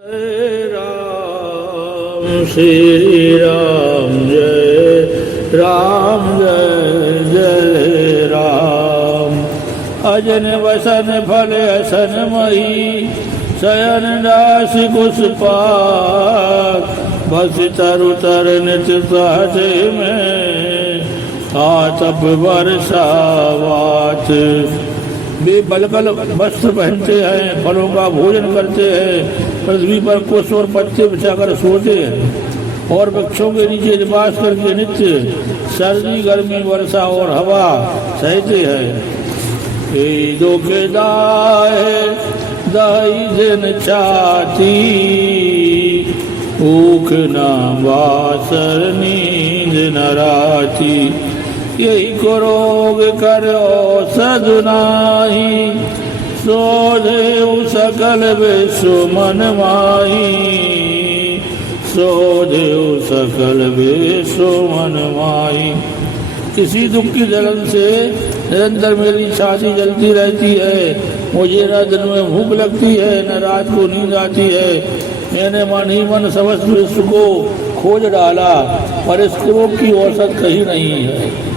श्री राम जय जय राम। अजन वसन फल असन मही शयन दास कुश पात बस तरु तर नित सहजे में आतप वर्षावात। वे बलकल वस्त्र पहनते हैं, फलों का भोजन करते हैं, पृथ्वी पर कुश और पत्ते बिछाकर सोते हैं और वृक्षों के नीचे निवास करके नित्य सर्दी गर्मी वर्षा और हवा सहते हैं। ये जो के दाए दाई दिन चाहती भूख न बासर नींद न राती। यही को रोग करो सदुनाही सोधे सकल विश्व मन माही। सोधे सकल विश्व मन माही। किसी दुख की जलन से निरंतर मेरी छाती जलती रहती है। मुझे न दिन में भूख लगती है न रात को नींद आती है। मैंने मन ही मन समस्त विश्व को खोज डाला पर इस रोग की औसत कहीं नहीं है।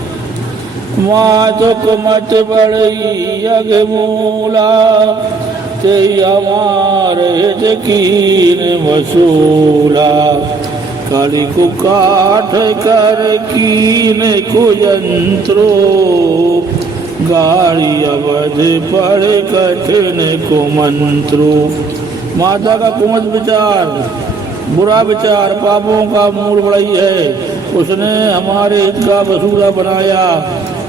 मातुक मत बड़ई अग मूला ते हमारे हित कीन वसूला। काली को काठ कर कीन कुयंत्रो गाड़ी अवध पर कठिन को मंत्रो। माता का कुमत विचार बुरा विचार पापों का मूल बढ़ई है। उसने हमारे हित का वसूला बनाया,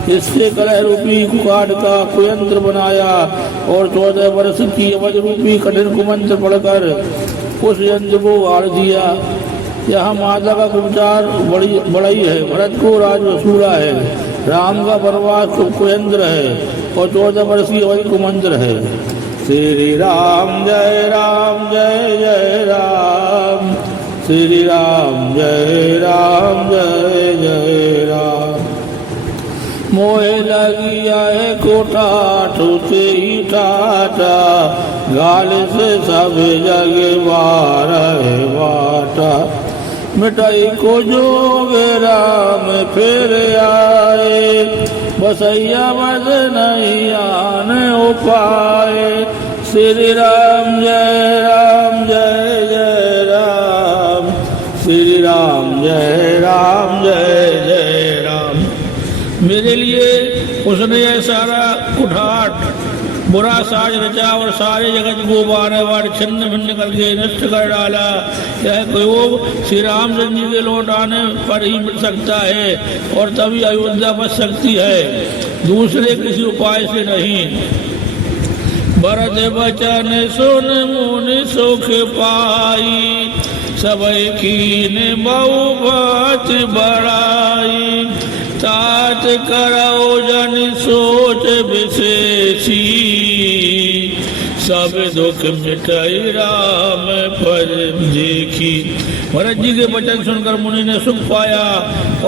इससे कलह रूपी कुकाट का कुयंत्र बनाया और 14 वर्ष की अवध रूपी कठिन कुमंत्र पढ़कर उस यंत्र को आड़ दिया। यहाँ माता का विचार बढ़ई है, भरत को राज वसूला है, राम का वनवास कुयंत्र है और 14 वर्ष की अवधि कुमंत्र है। श्री राम जय राम। श्री राम जय जय राम। मोहे लगी आए कोठा ठूते ही टाटा गाल से सब जग बाटा। मिठाई को जोग राम फिर आए बसैया बस नहीं आने उपाय। श्री राम जय राम। श्री राम जय जय राम। मेरे लिए उसने यह सारा कुठाट बुरा साज रचा और सारे जगत को बार छिन्न भिन्न करके नष्ट कर डाला। यह प्रयोग श्री रामचंद्र जी के लौट आने पर ही मिल सकता है और तभी अयोध्या बच सकती है, दूसरे किसी उपाय से नहीं। भरत बचन सुन मुनि सुख पाई सबई कीन बहु बात बड़ाई। तात करो जन सोच विशेषी सब दुख मिटाई राम पर देखी। भरत जी के वचन सुनकर मुनि ने सुख पाया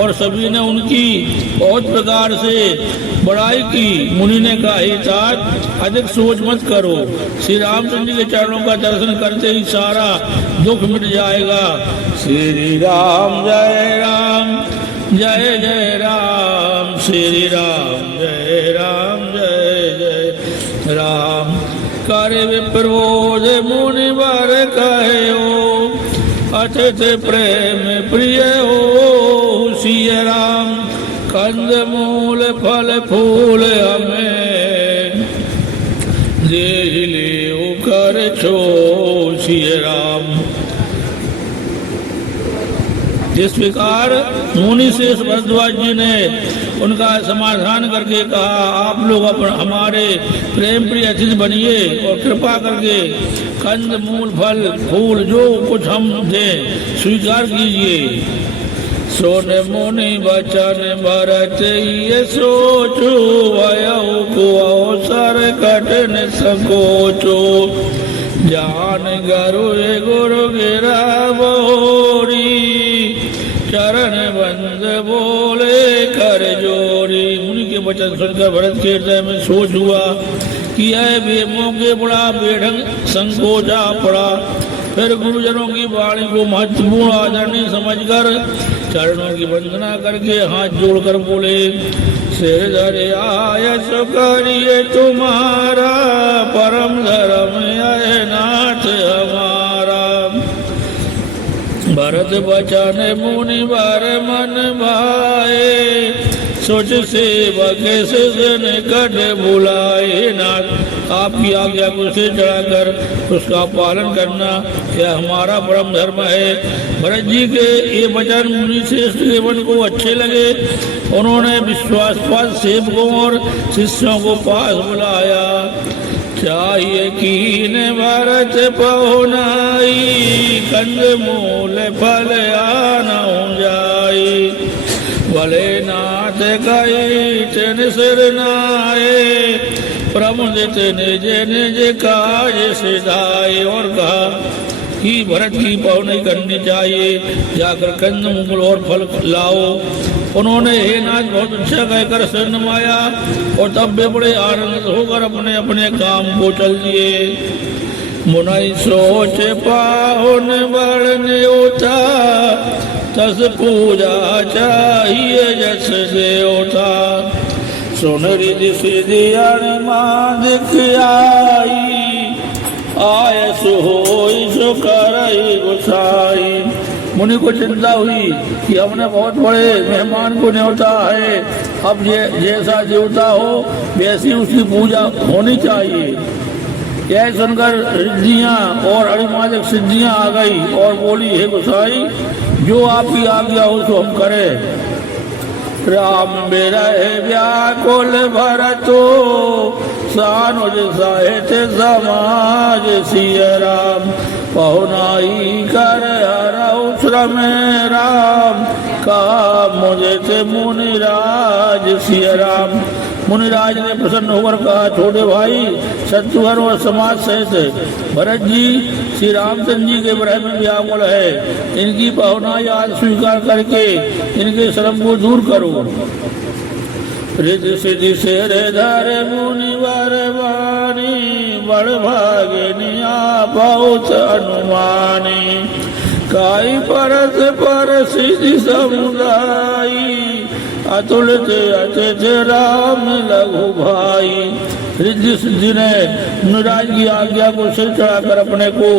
और सभी ने उनकी बहुत प्रकार से बड़ाई की। मुनि ने कहा, हे तात अधिक सोच मत करो, श्री रामचंद्र जी के चरणों का दर्शन करते ही सारा दुख मिट जाएगा। श्री राम जय राम। श्री राम जय जय राम। कार्य विप्रबोध मुनि वर कहो अतिथ प्रेम प्रिय हो सिय राम। कंद मूल फल फूल हमें दे ले कर छो सिय राम। जिस प्रकार मुनि से भरद्वाज जी ने उनका समाधान करके कहा, आप लोग हमारे प्रेम प्रिय अतिथि बनिए और कृपा करके कंद मूल फल फूल जो कुछ हम दें स्वीकार कीजिए। सोन मुनि बचन भरत ये सोचो वयऊ को अवसर कठिन संकोचो। जान गुरु गिरा बोरी चरण बंद बोले कर जोरी। मुनि के वचन सुनकर भरत के हृदय में सोच हुआ कि यह बेमौके बड़ा बेढंग संकोचा पड़ा। फिर गुरुजनों की वाणी को महत्वपूर्ण आदरणीय समझकर चरणों की वंदना करके हाथ जोड़कर बोले, सिर धरे आयस करिए तुम्हारा, परम धर्म है नाथ हमारा। भरत बचन मुनि वर मन भाए, सोच सेवक से निकट बुलाए। नाथ आपकी आज्ञा को सिर चढ़ाकर उसका पालन करना यह हमारा परम धर्म है। भरत जी के ये वचन मुनि श्रेष्ठ देवन को अच्छे लगे। उन्होंने विश्वासपात सेवकों और शिष्यों को पास बुलाया। चाहिए कीन भरत पहुनाई, कंद मूल फल आना जाई। भले नाथ कई तिन सिर नाये, प्रमुदित निज निज काज सिधाए। और कहा कि भरत की पहुनाई करनी चाहिए, जाकर कंद मूल और फल लाओ। उन्होंने हे नाथ बहुत अच्छा कहकर सिर नमाया और तब वे बड़े आनंदित होकर अपने अपने काम को चल दिए। मुनि सोच पाहुन बढ़ने उठा, तस पूजा चाहिए जस देवता। सुन रिधि सिधि अणिमा दिख आई, आयस होई सो करई गुसाई। मुनि को चिंता हुई कि हमने बहुत बड़े मेहमान को न्योता है, अब जैसा देवता हो वैसी उसकी पूजा होनी चाहिए। यह सुनकर रिद्धियां और अणिमादिक सिद्धियां आ गई और बोली, हे गोसाई जो आपकी आज्ञा हो सो हम करें। राम बिरहे व्याकुल भरतो, सानुज साहित्य समाज सिय राम। पहुनाई कर हरऊ श्रम राम, कहा मुझे मुनिराज सिय राम। मुनिराज ने प्रसन्न होकर कहा, छोटे भाई शत्रुघ्न और समाज सहित भरत जी श्री रामचंद्र जी के विरह में व्याकुल है। इनकी पहुनाई आज स्वीकार करके इनके श्रम को दूर करो। रिधि सिधि सिर धर मुनि वर वाणी, बड़ भागिनी बहुत अनुमानी। काई परस पर सिद्धि समुदायी, अतुलित अतिथ राम लघु भाई। रिद्धि सिद्धि ने मुनिराज की आज्ञा को सिर चढ़ाकर अपने को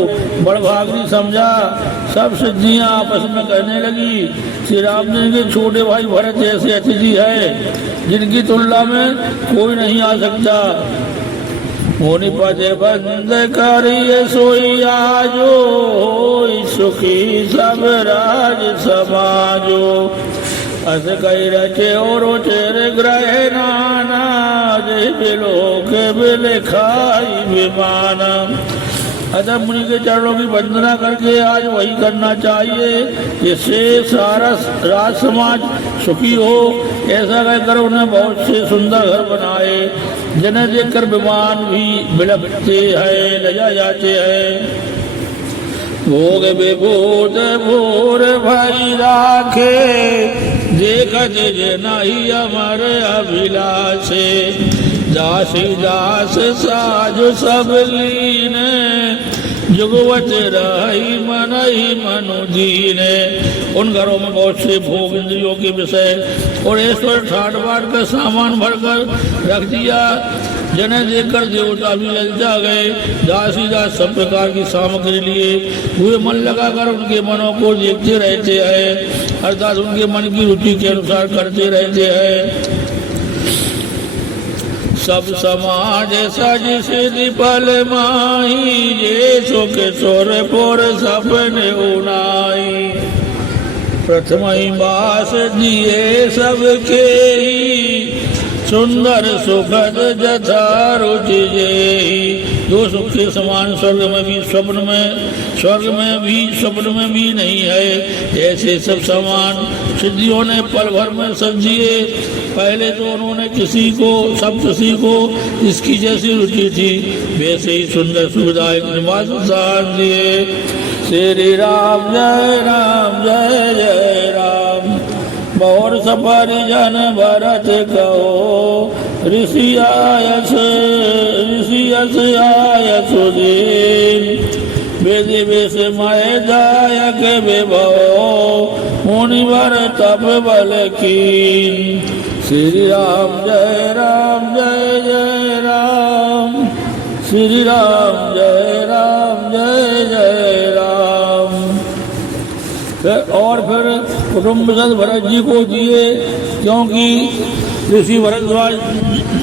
बड़भागी समझा। सब सिद्धियां आपस में कहने लगी, श्री रामचंद्र के छोटे भाई भरत जैसे अतिथि है जिनकी तुलना में कोई नहीं आ सकता। मुनि पद बंद करिए सोई आजो, सुखी सब राज समाजो। अस कई रचे और तेरे ग्रह नाना, जय बिलो के बिल खाई विमान। अतः मुनि के चरणों की वंदना करके आज वही करना चाहिए जिससे सारा राज समाज सुखी हो। ऐसा कहकर उन्हें बहुत से सुंदर घर बनाए, जिन्हें देखकर विमान भी बिलखते हैं, लजा जाते हैं। भोग विभूत भूर भई राखे, देखत जे नहीं अमर अभिलाषे। दासी दास साज सब लीन, जुगवत रही मन ही मनु दीने। उन घरों में बहुत से भोग इंद्रियों के विषय और ऐश्वर्य ठाट बाट का सामान भरकर रख दिया, जिन्हें देखकर देवता भी ललचा गए। दासी दास सब प्रकार की सामग्री लिए हुए मन लगाकर उनके मनों को देखते रहते हैं, अर्थात उनके मन की रुचि के अनुसार करते रहते हैं। सब समाज सज सिद्धि पल माही, ये सुख सोर पुर सपने उनाई। प्रथम ही बास दिए सबके ही, सुंदर सुखद जथा रुचि जेहि। जो सुख के समान स्वर्ग में भी स्वप्न में भी नहीं है, ऐसे सब समान सिद्धियों ने पल भर में सब दिए। पहले तो उन्होंने किसी को इसकी जैसी रुचि थी वैसे ही सुंदर सुखदायक निवास स्थान दिए। श्री राम जय जय राम। और सपरिजन भरत कहो, ऋषि आयस आयस दीन। वेद वेश मय दायक विभव मुनिवर तप बल कीन। श्री राम जय राम जय जय राम, श्री राम जय राम जय जय राम। फिर कुटुम्ब सद भरत जी को दिए, क्योंकि ऋषि भरद्वाज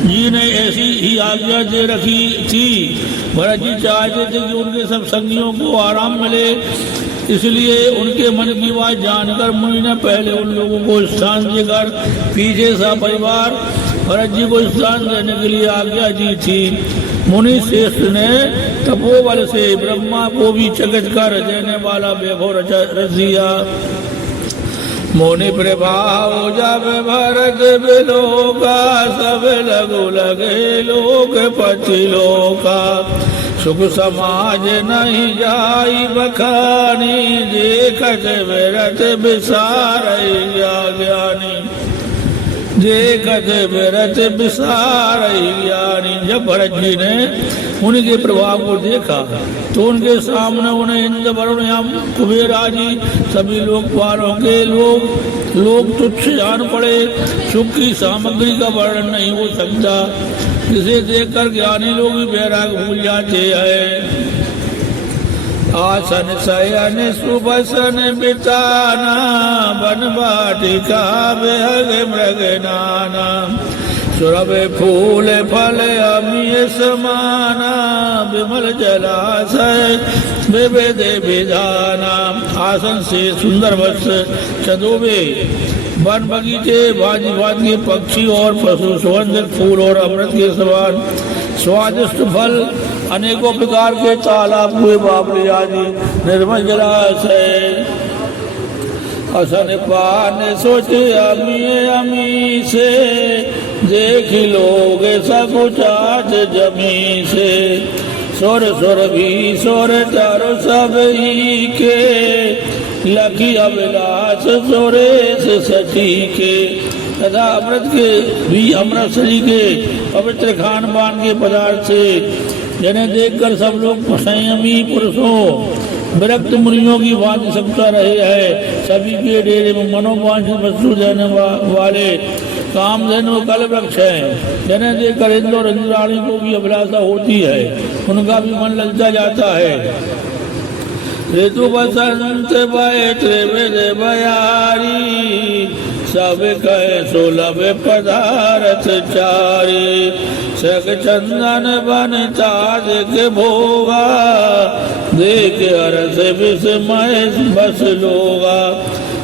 जी ने ऐसी ही आज्ञा दे रखी थी। भरत जी चाहते थे कि उनके सब संगियों को आराम मिले, इसलिए उनके मन की बात जानकर मुनि ने पहले उन लोगों को स्थान देकर पीछे सा परिवार भरत जी को स्थान देने के लिए आज्ञा दी थी। मुनि श्रेष्ठ ने तपोबल से ब्रह्मा को भी चकित कर देने वाला वैभव रच दिया। मुनि प्रभाव जब भरत बिलोका, सब लगु लगे लोक पति लोका। सुख समाज नहीं जाई बखानी, देखत विरत विसार ज्ञानी, देखत विरत विसार ज्ञानी। जब भरत जी ने उनके प्रभाव को देखा तो उनके सामने उन्हें इंद्र वरुण यम कुबेर आदि सभी लोकपालों के लोग तुच्छ जान पड़े। सुख की सामग्री का वर्णन नहीं हो सकता, जिसे देखकर ज्ञानी लोग भी बैराग भूल जाते हैं। आसन शयन सुबसन बिताना, वन बाटिका बेहग मृग नाना। सुरभ फूल फल अमीय समाना, विमल जलाशय विविध विधाना। आसन से सुंदर वस्त्र चंदोबे, वन बगीचे भांति भांति के पक्षी और पशु, सुगंधित फूल और अमृत के समान स्वादिष्ट फल, अनेकों प्रकार के तालाब हुए बाबरी आदि, निर्मल जलाशय। असन पान सोच अमी अमी से, देख लोग सकुचाच जमी से। सुर सुर भी सुर तर सब ही के, लखी अभिलाष सुरेश सची के। तथा अमृत के भी अमृत सजी के पवित्र खान पान के पदार्थ से, जिन्हें देखकर सब लोग संयमी पुरुषों विरक्त मुनियों की भांति सकता रहे है। सभी के डेरे में मनोवांछित वस्तु देने वाले कामधेनु कल वृक्ष हैं, जिन्हें देखकर इंद्र और इंद्राणी को भी अभिलाषा होती है, उनका भी मन ललचा जाता है। ऋतु बसंत बहे त्रिविध बयारी, सब कहे सुलभ पदार्थ चारी। सग चंदन बन ताज के भोगा, देख हर्ष विस्मय बस लोगा।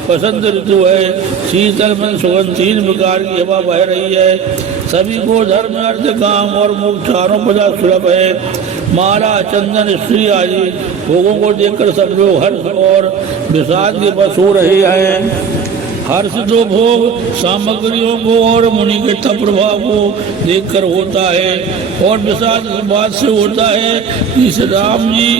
बसंत ऋतु है, शीतल में सुगंध, 3 प्रकार की हवा बह रही है। सभी को धर्म अर्थ काम और मोक्ष चारों पदार्थ सुलभ है। माला चंदन स्त्री आदि भोगों को देखकर सब लोग हर्ष और विषाद के बस हो रहे हैं। हर्ष जो भोग सामग्रियों को और मुनि के तप प्रभाव को देखकर होता है, और विषाद इस बात से होता है कि इस राम जी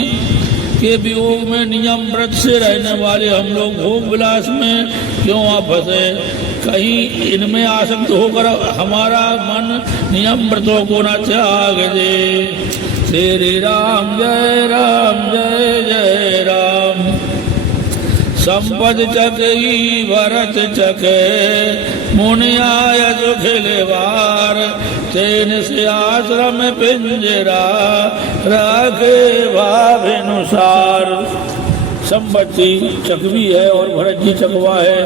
के वियोग में नियम व्रत से रहने वाले हम लोग भोग विलास में क्यों आ फंसे। कहीं इनमें आसक्त होकर हमारा मन नियम व्रतों को न त्याग दे। श्री राम जय जय राम। संपद चकई भरत चके, मुनि आय दुखिलवार। तेन से आश्रम पिंजरा, रखे भावानुसार। संपत्ति चकवी है और भरत जी चकवा है,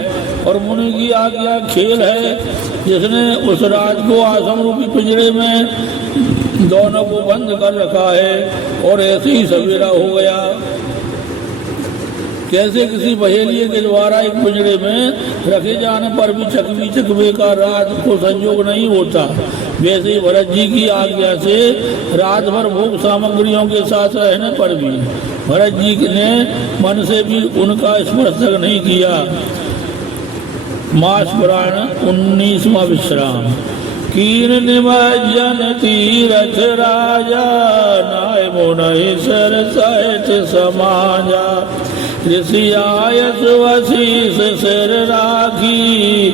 और मुनि की आज्ञा खेल है, जिसने उस राज को आश्रम रूपी पिंजरे में दोनों को बंद कर रखा है। और ऐसे ही सवेरा हो गया। कैसे किसी बहेलिए के द्वारा एक पिंजरे में रखे जाने पर भी चकवी चकवे का रात को संयोग नहीं होता, वैसे ही भरत जी की आज्ञा से रात भर भोग सामग्रियों के साथ रहने पर भी भरत जी ने मन से भी उनका स्पर्श तक नहीं किया। मास पुराण 19वां विश्राम। कीन निमज्जन तीरथ राजा, नाय मुनि सर सहित समाजा। ऋषि आयस वशीष सिर राखी,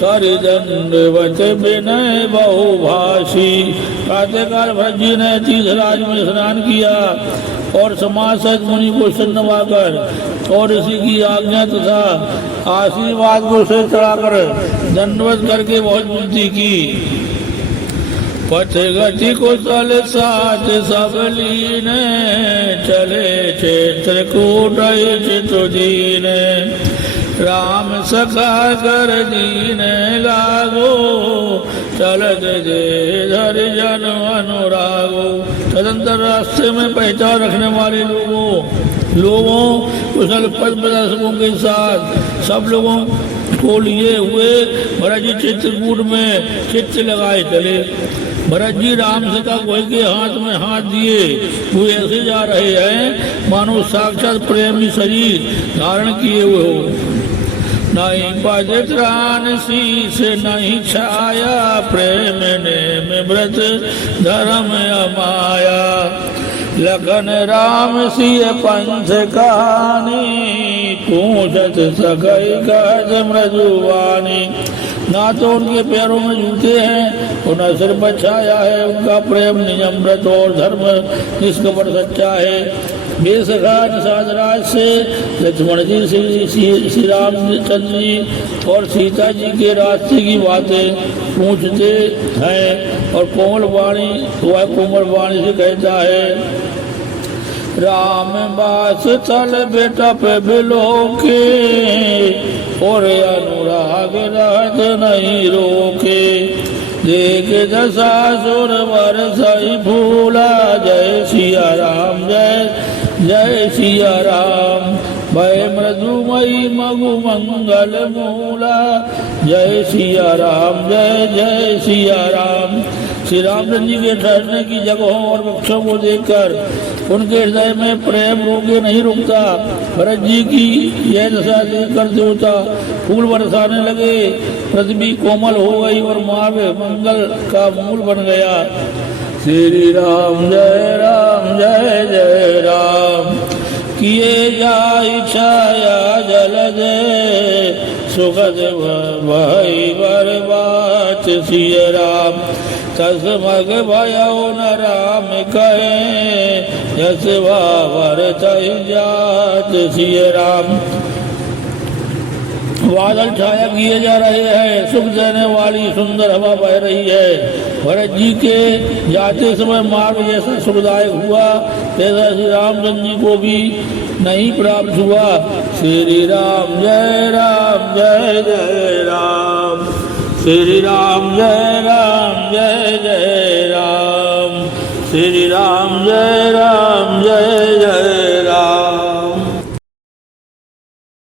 कर दंडवत विनय बहुभाषी। प्रातःकाल भरत जी ने तीर्थराज में स्नान किया और समाज सहित मुनि को सन्नवाकर और इसी की आज्ञा तथा आशीर्वाद को सिर चढ़ाकर दंडवत करके बहुत बुद्धि की। पथ गति कुशल साथ सब लीन, चले चित्रकूट चितुदीन। राम सखा कर दीन लागो, चलत जे धर जन अनुरागो। तदंतर रास्ते में पहचान रखने वाले लोगों कुशल पद प्रदर्शकों के साथ सब लोगों को लिए हुए भरत जी चित्रकूट में चित्त लगाए चले। भरत जी राम सीता कोई के हाथ में हाथ दिए वो ऐसे जा रहे हैं मानो साक्षात प्रेमी शरीर धारण किए हुए हो। नहीं बजत रान शीस नहीं छाया, प्रेम ने में व्रत धर्म अमाया। लखन राम सिय पंथ कहानी, पूछत सकई गज मृदुवानी। ना तो उनके पैरों में जूते हैं और न सिर पर छाया है, उनका प्रेम निजम्रत और धर्म निष्कपट सच्चा है। बेसखा निषादराज से लक्ष्मण जी श्री रामचंद्र जी और सीता जी के रास्ते की बातें पूछते हैं और कोमल वाणी से कहता है। राम बास चल बेटा पे बिलोके, और अनुराग रात नहीं रोके। देख दशासुर बरसई फूला, जय सिया राम जय सिया राम। भय मृदुमयी मगु मंगल मूला, जय सिया राम जय सिया राम। श्री रामचंद्र जी के ठहरने की जगहों और वृक्षों को देखकर उनके हृदय में प्रेम रोके नहीं रुकता। भरत जी की यह दशा देखकर देवता फूल बरसाने लगे, पृथ्वी कोमल हो गई और मार्ग मंगल का मूल बन गया। श्री राम जय राम। किए जाई छाया जल दे, सुखद भई बर्बाद सिय राम। तस्मग भयो न राम कहे, यस बावर जात सिय राम। बादल छाया किए जा रहे हैं, सुख देने वाली सुंदर हवा बह रही है। भरत जी के जाते समय मार्ग जैसा सुखदायक हुआ तैसा श्री रामचंद्र जी को भी नहीं प्राप्त हुआ। श्री राम जय राम जय राम। श्री राम जय राम जय राम। श्री राम जय राम।